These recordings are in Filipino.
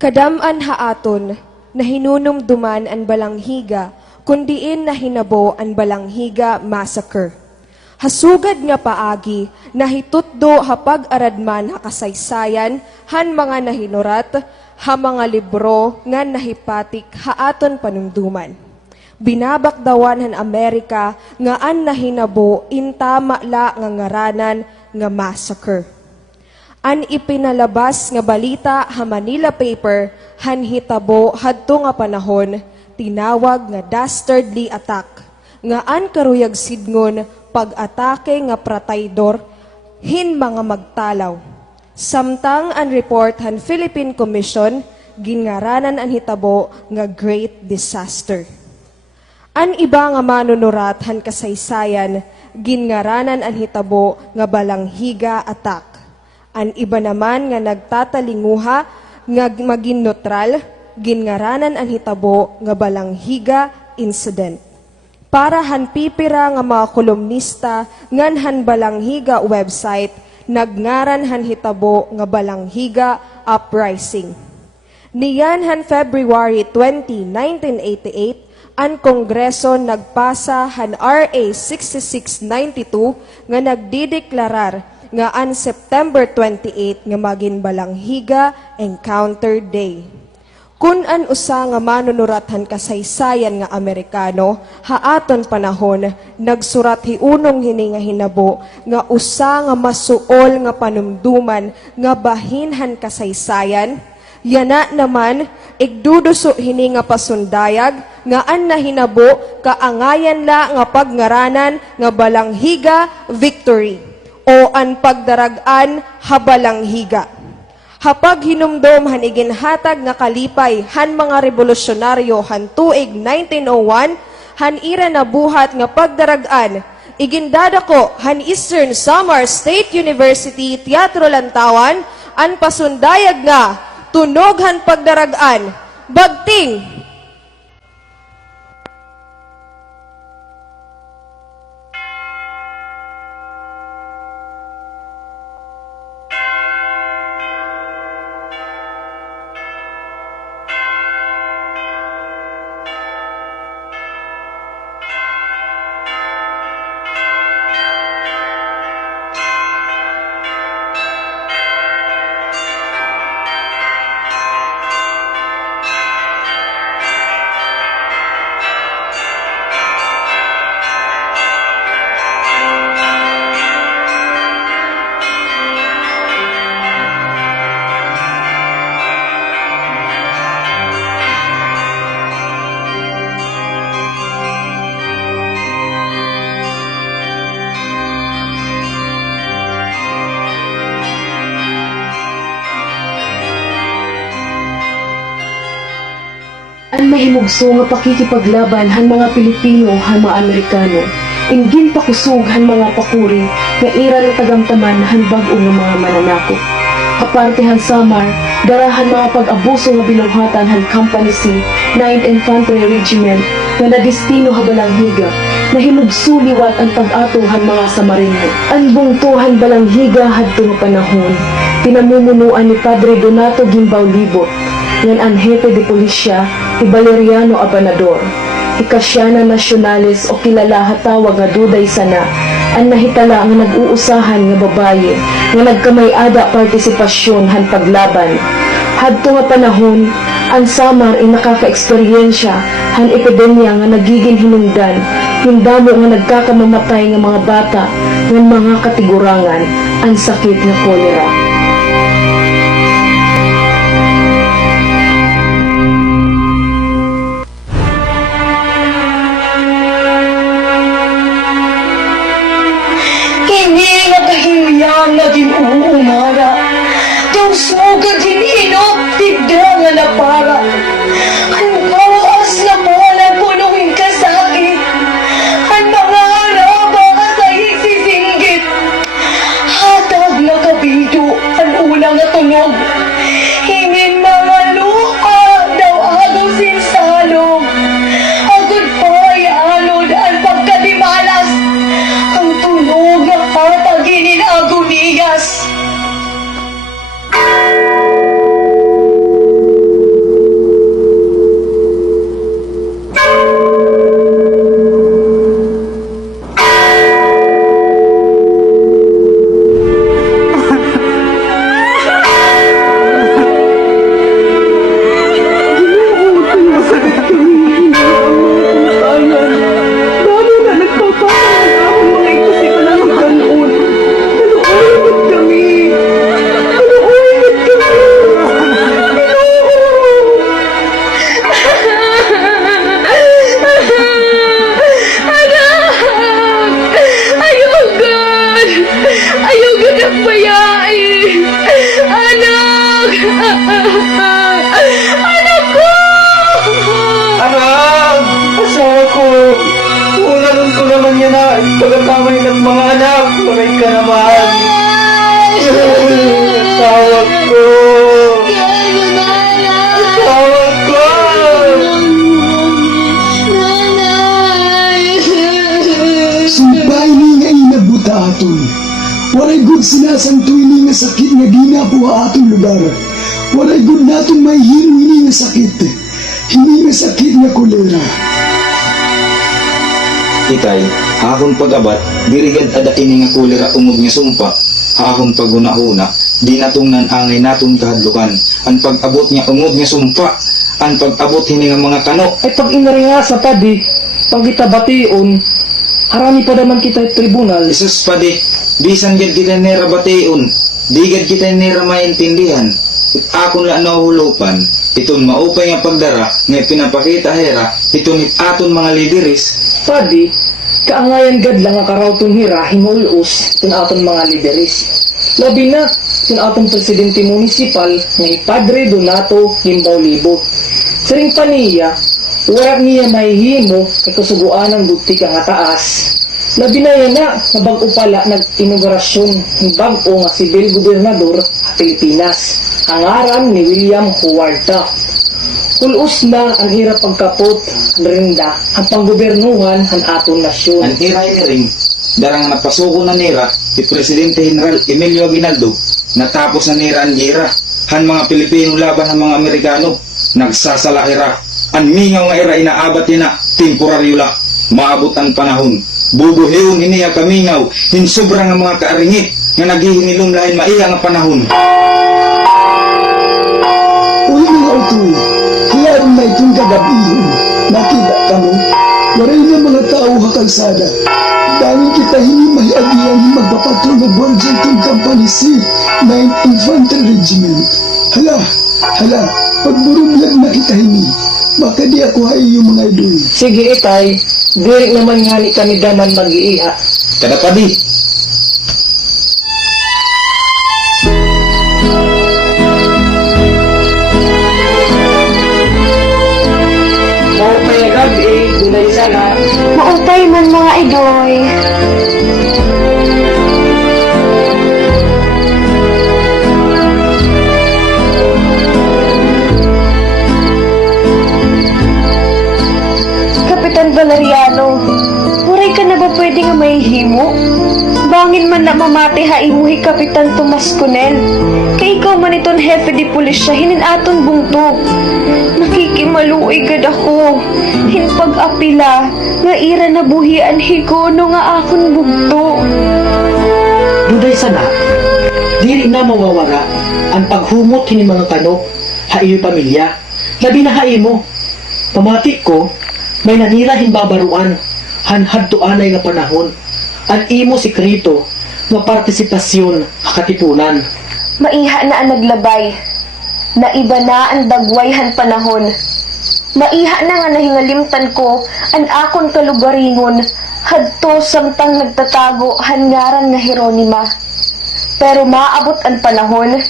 Kadam-an haaton, na hinunumduman ang balanghiga, kundiin na hinabo ang balanghiga massacre. Hasugad nga paagi, nahitutdo hapag aradman hakasaysayan, han mga nahinurat, ha mga libro, nga nahipatik haaton panumduman. Binabakdawan han Amerika, nga an nahinabo, intama la nga ngaranan, nga massacre. An ipinalabas nga balita ha Manila paper han hitabo hadto nga panahon tinawag nga dastardly attack nga an karuyag sidngon pag-atake nga prataydor hin mga magtalaw. Samtang an report han Philippine Commission ginngaranan an hitabo nga great disaster. An iba nga manunurat han kasaysayan ginngaranan an hitabo nga balanghiga attack. An iba naman nga nagtatalinguha nga maging neutral, ginngaranan ang hitabo nga balanghiga incident. Para han pipira nga mga kolumnista ngan han balanghiga website, nagngaran han hitabo nga balanghiga uprising. Niyan han February 20, 1988, ang Kongreso nagpasa han RA 6692 nga nagdideklarar nga an September 28 nga maging balanghiga Encounter Day. Kun an usa nga manunurathan kasaysayan nga Amerikano, haaton panahon, nagsurat hiunong hini nga hinabo, nga usa nga masuol nga panumduman, nga bahinhan kasaysayan, yana naman, igduduso hini nga pasundayag, nga an nahinabo, kaangayan la nga pagngaranan, nga balanghiga victory o an pagdaragan habalanghiga. Hapag hinumdom han iginhatag nga kalipay han mga revolusyonaryo han tuig 1901 han ira na buhat nga pagdaragan igindadako han Eastern Samar State University Teatro Lantawan an pasundayag nga tunog han pagdaragan bagting. Ang mahimugso nga pakikipaglaban han mga Pilipino han mga Amerikano, inggin pakusog han mga pakuri nga ira na tagamtaman han bag-o nga mga mananako. Aparte han Samar, darahan mga pag-abuso nga binuhatan han Company C, 9th Infantry Regiment nga nadistino ha balanghiga, na hinugso liwat ang pag-ato han mga Samarino. Ang bungtuhan balanghiga hadto nga panahon, pinamumunuan ni Padre Donato Gimbao Libot, ngan ang hepe de polisya ni Valeriano Abanador. Ikasyana nasyonales o kilala hatawag nga duday sana, ang nahitala nga nag-uusahan nga babaye, nga nagkamay-ada partisipasyon han paglaban. Hadto nga panahon, ang Samar ay nakaka-eksperyensya han epidemya nga nagiging hinungdan, hindamo nga nagkakamamatay nga mga bata ng mga katigurangan, ang sakit nga kolera. Naging uumara, yung suga din inop, tigda nga na para. Ang bawas na pala punong kasakit, ang mga haraba kasahig sisinggit. Hatag na kabido, ang unang nga tunog, hingin mga luha, daw agaw sinsalong. Agad pa'y anod ang pagkadimalas, ang tunog na kataginin agunigas. Kahit pagkakamay ng mga anak, waray ka naman. Tawag ko. Tawag ko. Sumpay ni nga inabuta aton. Walay gud sinasantoy ni nga sakit nga ginabuha aton lugar. Walay gud naton may hiro ni nga sakit. Hindi nga sakit nga kolera. Itay, akong pag-abat, dirigad ada ini nga kulera ungod nga sumpa. Akong paguna-una, di natungnan angay naton kahadlukan. Ang pag-abot nga ungod nga sumpa, ang pag-abot hini nga mga kano. Ay pag inari nga sa padi, pag kita bation, harami pa naman kita tribunal. Isus pa di, bisan gad kita nera batiun, di gad kita nera maintindihan. Akong la nahulupan, iton maupay nga pagdara, nga pinapakita hera, iton aton mga lideris. Padi, kaangayan gad lang nga karawton hira, hinuulus, tin aton mga lideris. Labi na, tin aton presidente municipal, nga Padre Donato Limbaw-Libo. Siring pa niya, wala niya mahihimo, kay kasuguan ng buti ka nga taas. Labi na yan na, bago pala nag-inaugurasyon ng bago nga sibil gobernador sa Pilipinas, ang aram ni William Howard Taft. Kulus na ang hirap pagkapot, ang rinda, ang panggobernuhan, ang aton nasyon. Ang hiray ni Ring, darang napasuko na nira, si Presidente General Emilio Aguinaldo, natapos na nira ang gira, han mga Pilipino laban ng mga Amerikano, nagsasalahira, ang mingaw nga ira inaabat na, temporaryo la, maabot ang panahon, bubuhiyon iniya kamingaw, hinsobra nga mga kaaringit, nga naghihingilom lahin maiya nga panahon. Uy mga utoy, hiyaron na itong kagabihon. Nakita ka mo, waray na mga tao hakalsada. Dahil kita hinimahi agiyang magpapatol na Guardian itong Company C, 9th Infantry Regiment. Hala, pagburublag na kita hini. Baka di ako hayo yung mga idol. Sige itay, dirik naman nga ni kami daman mag-iiha. Kada padi, Maupay nga gabi, dunay sana. Maupay man mga idoy. Kapitan Valeriano, muray ka na ba pwede nga mahihimo? Bangin man na mamati haimuhi Kapitan Tomas Cunel. Kay ikaw man iton hefe di pulisya, hinin aton bungtok. Nakikimaluoy gad ako. Hinpag-apila, nga ira na buhian higono nga akon bugto. Duday sana, dili na mawawara ang paghumot hini mga kano, haiyo pamilya. Labi na haimo. Pamati ko, may nanira himbabaruan, hanhadto anay nga panahon. Ang imo sikrito nga partisipasyon hakatipunan. Maiha na ang naglabay. Naiba na ang dagwayhan panahon. Maiha na nga nahingalimtan ko ang akon kalugaringon hadto samtang nagtatago hangaran nga Hieronima. Pero maabot ang panahon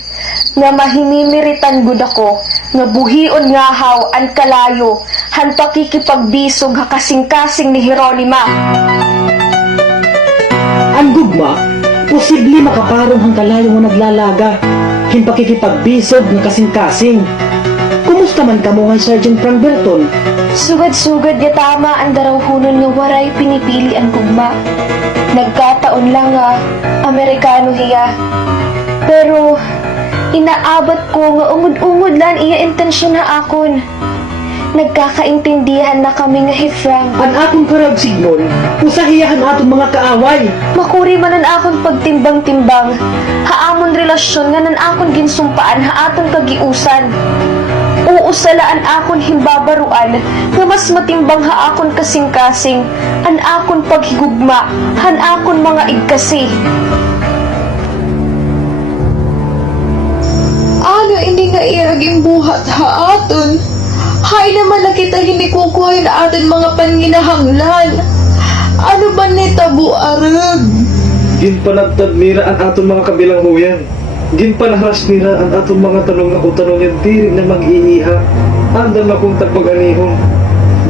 nga mahimimiritan gud ako nga buhion nga haw ang kalayo han pakikipagbisog hakasing-kasing ni Hieronima. Ang gugma, posible makaparong ang kalayo nga naglalaga, himpakikipagbisog ng kasing-kasing. Kumusta man ka mo nga Sergeant Frank Berton? Sugad-sugad ya tama ang darawhunon nga waray pinipili ang gugma. Nagkataon lang nga, Amerikano hiya. Pero, inaabat ko nga ungod-ungod lang iya intensyon na akon. Nagkakaintindihan na kami nga Frank. Ang akong karag signal, usahiyahan atong mga kaaway. Makuri man ang akon pagtimbang-timbang. Haamon relasyon nga nan akon ginsumpaan haaton kagiusan. Uusalaan akon himbabaruan nga mas matimbang haakon kasing-kasing an akon paghigugma han akon mga igkasi. Ano hindi nga iraging buhat haaton? Hay naman na kita hindi kukuhay na atin mga panginahanglan. Ano ba ni tabu arag? Ginpanagtad nila ang atong mga kabilang huyan. Ginpanahras nila ang atong mga tanong na kung tanong yan diri na mag-iiha. Andan na kung tagpaganihon.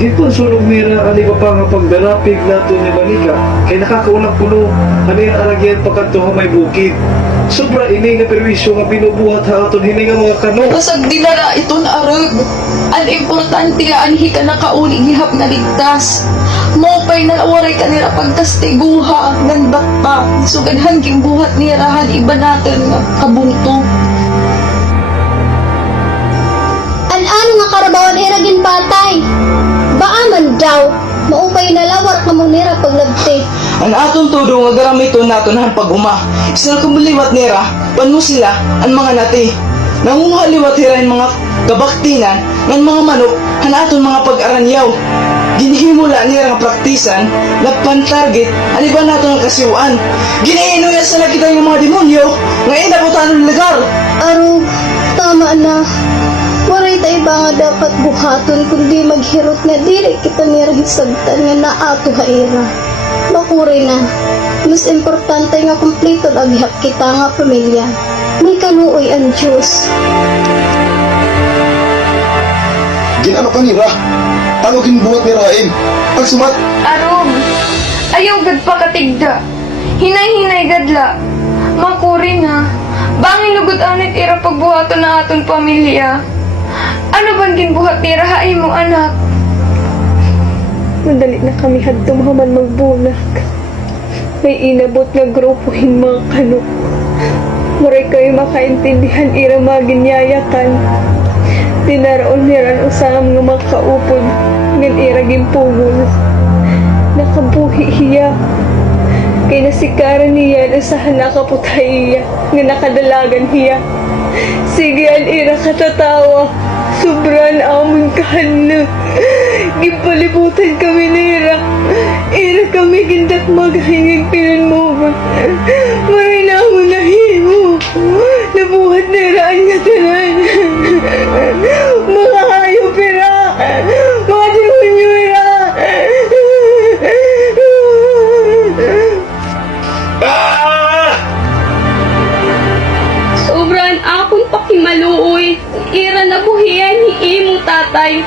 Gipon sunog nira ani pa nga pagdarapig nato ni Manika kay nakakaulang puno ani aragyan pagkanto may bukid. Sobra ini nga perwisyo nga binubuhat ha aton hini nga mga kano. Basag dinara iton arag. Ang importante nga anhi ka nakauling ihap na ligtas. Mo pa'y nalawaray ka nila pagkastiguha ng bakpa. Sugadhan king buhat nirahan iba natin nga kabungto. Ano nga karabawan iragin patay? Baaman daw, maupay nalawar ka mong nira paglabti. Ang aton todo nga garamiton naton han paguma. Isang kumuliwat nira, panmo sila ang mga nati. Nangunguha liwat hirain mga kabaktinan ng mga manok han aton mga pag-aranyaw. Ginhimula nira nga praktisan, lapan target, ano ba nato ng kasiwaan? Giniinuya sa nakita ng mga demonyo, nga inabutan ng lugar. Aro, tama na. Waray tayo ba nga dapat buhaton kundi maghirot nga dili kita nira hisabtan nga naato haira. Bakuri na. Mas importante nga kumpleto aghihap kita nga pamilya. May kaluoy ang Diyos. Ginano ka nira? Ano ginbuhat ni Raim? Ang sumat! Arom, ayaw gad pa katigda. Hinay-hinay gadla. Makuri na. Bangin lugod anit ira pagbuhato na aton pamilya. Ano bang ginbuhat ni Rahay mo anak? Madali na kami hadtumhaman magbunak. May inabot nga grupuhin mga kanok. Muray kayo makaintindihan ira maginyayakan. Tinaraon niran usam nga makaupod ngan ira gimpugol. Nakabuhi hiya. Kay nasikaran niya usahan nakaputay iya nga nakadalagan hiya. Sige an ira katatawa. Sobrang amon kahana. Gipalibutan kami nira. Ira kami gindak maghingig pinanmogon. Maray na ako nahimo. Nabuhat nira ang ngatanan. Mga hayop ira. Mga demonyo ira. Sobrang akong pakimaluoy. Ira na buhiyan ni imo tatay.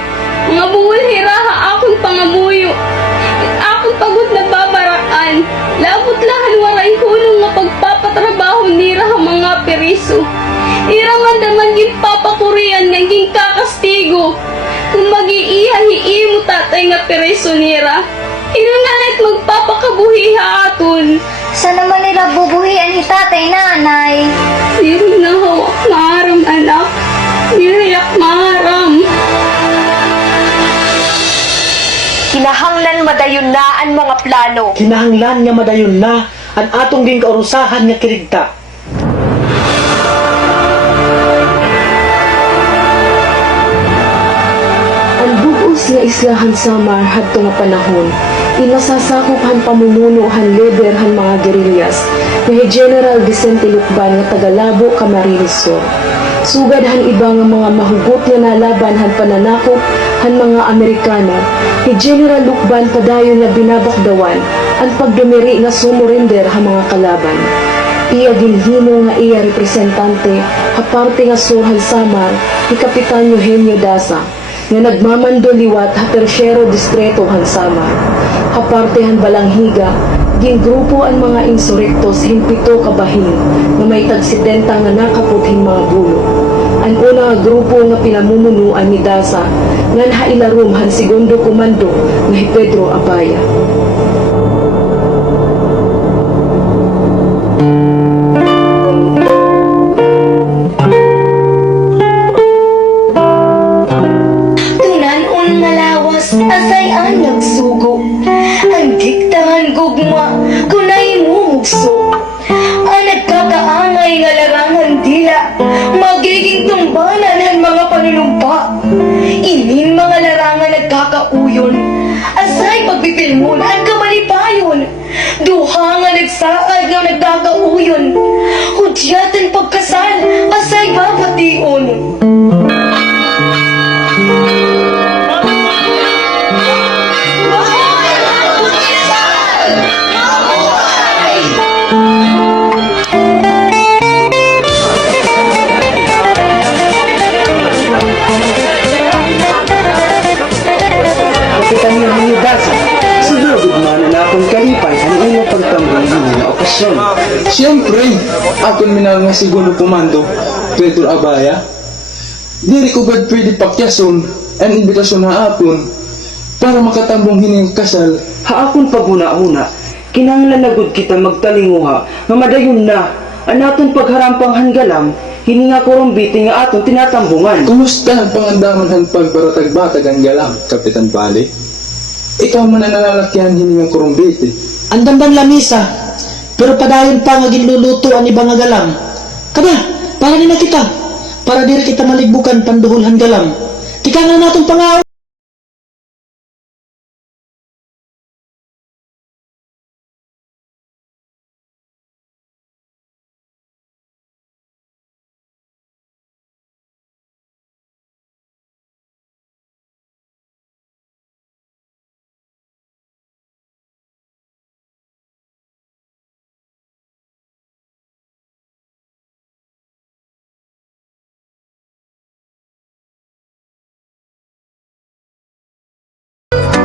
Mga buwal hiraha akong pangamuyo. At akong pagod na babarakan. Labot lahan waray hulong nga pagpapatrabaho nira ha mga periso. Ira man naman yung papakurian nga ging kakastigo. Kung mag-iiha ni imo tatay nga periso nira. Ira na at magpapakabuhi ha aton. Saan naman nila bubuhian ni tatay nanay? Diri na hawak maaram anak. Diriyak maaram. Kinahanglan madayon na ang mga plano. Kinahanglan nga madayon na ang atong ging kaurusahan nga kirigta. Ang bugos nga islahan Samar hadto nga panahon, inasasakop han pamumuno han leader han mga gerilyas ni General Vicente Lucban nga tagalabo Camarines Sur. Sugad han iba nga mga mahugot nga nalaban han pananakop han mga Amerikano. Ni General Lucban padayon nga binabakdawan ang pagdumiri nga sumurinder han mga kalaban. Iya ginhimo nga iya representante aparte nga Surhan Samar ni Kapitan Eugenio Daza nga nagmamando liwat ha tersyero distreto han Samar. Aparte han Balanghiga, gingrupo ang mga insurektos hinpito kabahin nga may tag-70 nga nakaputhing mga bulo. Ang una nga grupo nga pinamumunuan ni Daza nga nailarum han segundo komando nga si Pedro Abaya. Tunan-un malawas asay ang nagsugo. Ang diktahan gugma kunay mumugso. Ang nagkakaangay nga larangan dila magiging tumbanan ng mga panunumpa. Ining mga larangan nagkakauyon. Asay pagpipilmon ang kamalipayon. Duha nga nagsaad nga nagkakauyon. Hudyatan pagkasal asay babation. Siyempre, akon minal nga segundo komando, Pedro Abaya. Diri ko gad pwede pakyason ang imbitasyon na akon para makatambong hining kasal. Haakon paguna-una, kinahanglan nagud kita magtalinguha nga madayon na ang aton pagharampang hanggalam hininga kurumbiti nga aton tinatambungan. Kumusta ang pangandaman han pagbaratag-batag ang galang, Kapitan Bali? Ikaw man ang nalalakyan hiningang kurumbiti. Andam bang lamisa, pero padayon pa nga ginluluto ang ibang nga galam. Kada, para nina kita, para diri kita maligbukan panduhulhan galam. Tika nga natong pangaw.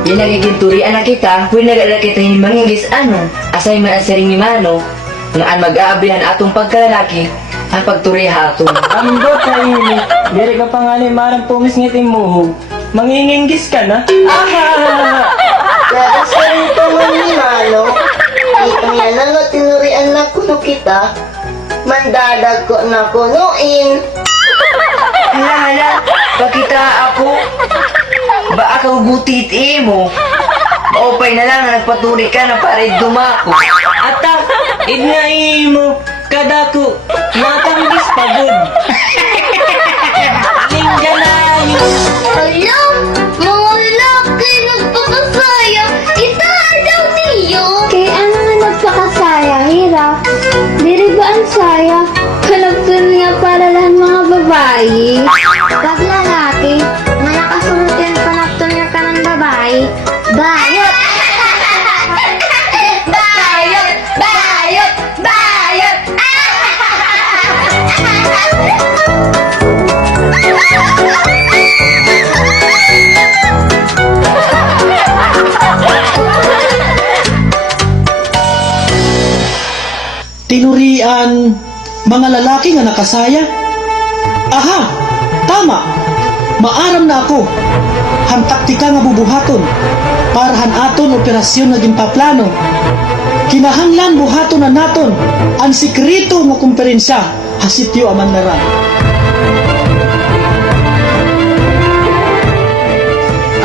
Pinagiginturian na kita, pinag-ala kita yung mangingis ano, asay man ang siring ni Mano, nga ang mag-aabrihan atong pagkalalaki, ang pagturiha aton. Ang bota ini, diri ka pa nga ni marang pumis ngiting muhog. Manginginggis ka na? Dahil sa ito man ni Mano, itong yan na nga tinurian na kuno kita, mandadag ko na kunuin. Hala, pakita ako. Ba ako gutit mo? Maupay na lang na nagpaturi ka na pared dumako. Ata, idnai mo, kadako, natanggis pagod. Lingganan. Hala, mga lalaki nagpakasaya. Itahan daw niyo. Kaya ano nga nagpakasaya, Hira? Diri ba ang saya? Kalagtun nga para lang mga babae. Pag lalaki, nga nakasunod yan panagtun nga ka ng babae. Bayot! Bayot! Bayot! Bayot! Tinurian mga lalaki nga nakasaya. Aha, tama. Maaram na ako. Han taktika nga bubuhaton para han aton operasyon nga ginpaplano. Kinahanglan buhaton na naton ang sikreto nga kumperensya hasityo aman naran.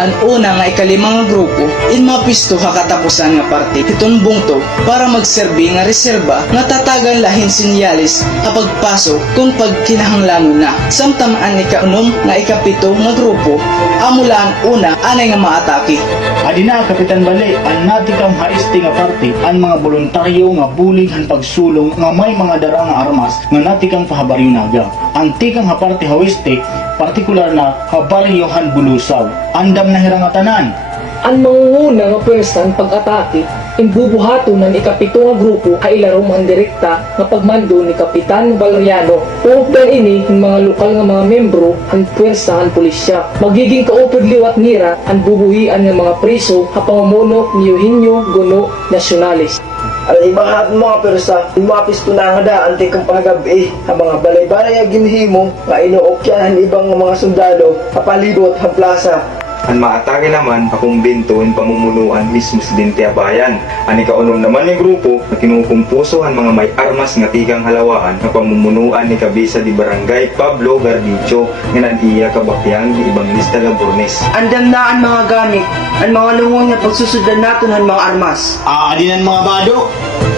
Ang una nga ikalimang grupo in mapisto kakatapusan nga parte itong bungto para magserbi nga reserba nga tatagan lahin sinyalis kapag pasok kung pagkinahanglan na. Samtang ang ikaunom nga ikapito nga grupo amula ang una anay nga maatake. Adina, Kapitan Bali, ang natikang haisti nga parte, ang mga voluntaryo nga bulig han pagsulong nga may mga dara nga armas nga natikang pahabaryo naga. Ang tikang ha parte hawiste, partikular na habaryo han bulusaw. Andam na hirangatanan. Ang mangunguna nga pwersan pag-atake, imbubuhato ng ikapito nga grupo ay ilarom ang direkta nga pagmando ni Kapitan Valeriano. Upang ini ng mga lokal nga mga membro ang pwersa ang pulisya. Magiging kaupod liwat nira ang bubuhian ng mga priso kapamumuno ni Eugenio Gono Nacionales. Ang ibang mga persa, imapis ko na nga da, antik ang pagabi, ang mga balay-balay ang ginhimo, nga inuokyan ang ibang mga sundalo, kapalibot ang plaza. Ang maatake naman akong binto ang pamumunuan mismo si Dinte Abayan. Ang ikaunom naman ng grupo na kinukumpuso ang mga may armas nga tigang halawaan na pamumunuan ni Kabisa di Barangay Pablo Gardicho nga naniya kabakyang di ibang lista Labornes. Andam na ang mga gamit, ang mga lungon nga pagsusundan natin ang mga armas. Aadinan mga bado,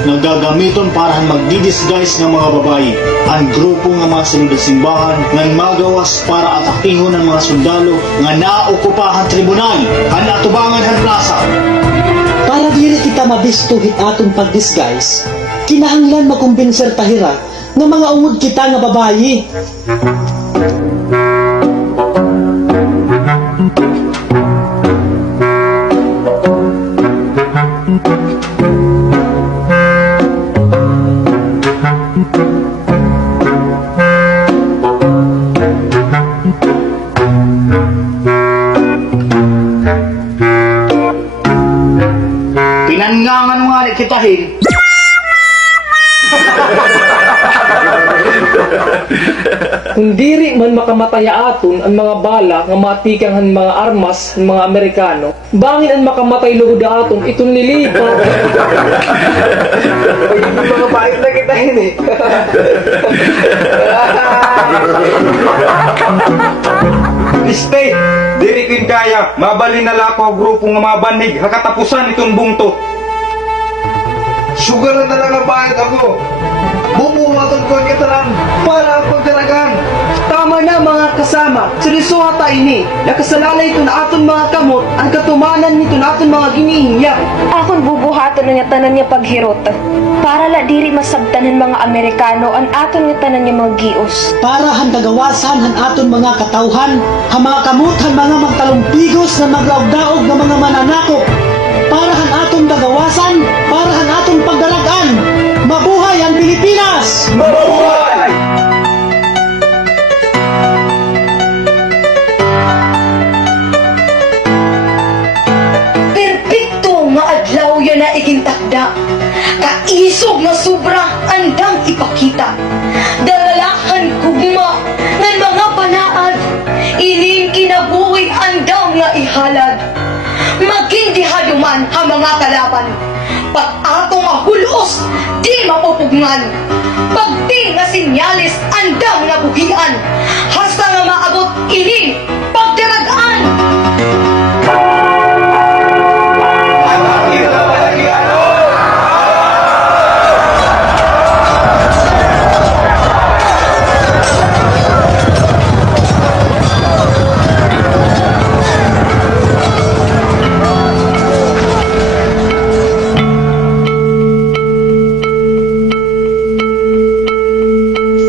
nagagamiton para magdidisguise ng mga babae. Ang grupo nga mga sunod na simbahan nga magawas para atakihon ng mga sundalo nga naokupahan tribunal, ang atubangan han plaza. Para dili kita mabistuhit aton pag-disguise, kinahanglan makumbinser tahira nga mga ungod kita nga babayi. Pinangangan mga kitahin. Kung diri man makamataya aton ang mga bala nga matikang han mga armas ng mga Amerikano, bangin ang makamatay lugod aton itong nilipat. Mga pahit na kita ini. State, diri kin kaya, mabalin na lako ang grupo nga mabanig, hakatapusan itong bungto. Sugaran na lang ang bayad ako. Bumuhaton ko ang itaran para pagdaragan. Tama na mga kasama, seryosoha ta ini. Nakasalalay ito na aton mga kamot, ang katumanan nito na aton mga ginihiya. Akon bubuhaton nga tanan niya paghirot. Para la diri masabtan ng mga Amerikano ang aton nga tanan niya mga gios. Para han kagawasan han aton mga katawhan, han mga kamot han mga magtalumpigos na maglaog-daog nga mga mananakop. Para han aton kagawasan, para han aton pagdalagan. Mabuhay ang Pilipinas! Mabuhay! Perpekto nga adlaw yan na igintakda. Kaisog nga sobra andang ipakita. Daralahan kugma ng mga panaad. Ining kinabuhi andang nga ihalad. Maging dihaduman ang mga kalaban. Pag atong mahulos, di mapupugngan. Pagdi nga sinyalis andang nga buhian. Hasta nga maabot ining pagdaragaan.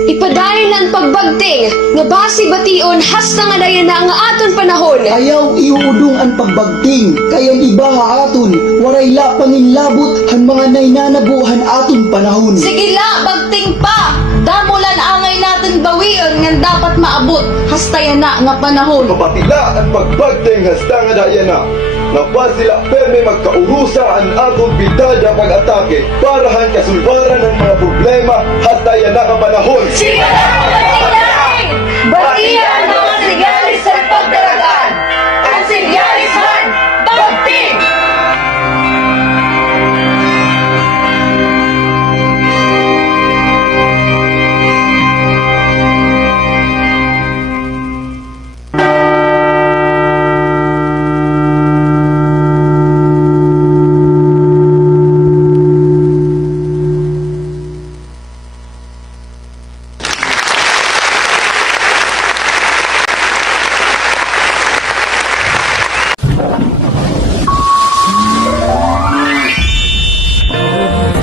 Ipadayon ang pagbagting nga basi bation hasta nga dayon na nga aton panahon. Ayaw iuudong ang pagbagting, kayang iba ha aton, waray la panginlabot, han mga naynanabuhan aton panahon. Sige la, bagting pa! Damulan angay natin bawion nga dapat maabot hasta yan na nga panahon. Mapatila ang pagbagting hasta nga daya na. Napa sila perme magkaurusa ang atong bidada pag-atake para han kasulbaran ng mga problema hasta yan na kapanahon. Sige na, batiin! Batian mga sinyalis sa pagdaragan! Ang sinyalis man, bagting!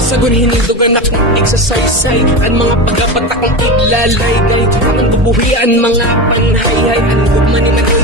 Sagun hinindugan ako exercise ang mga pagapatakong iglalay. Dahil ko naman bubuhian mga panghayay. Ang gugman ni Manoy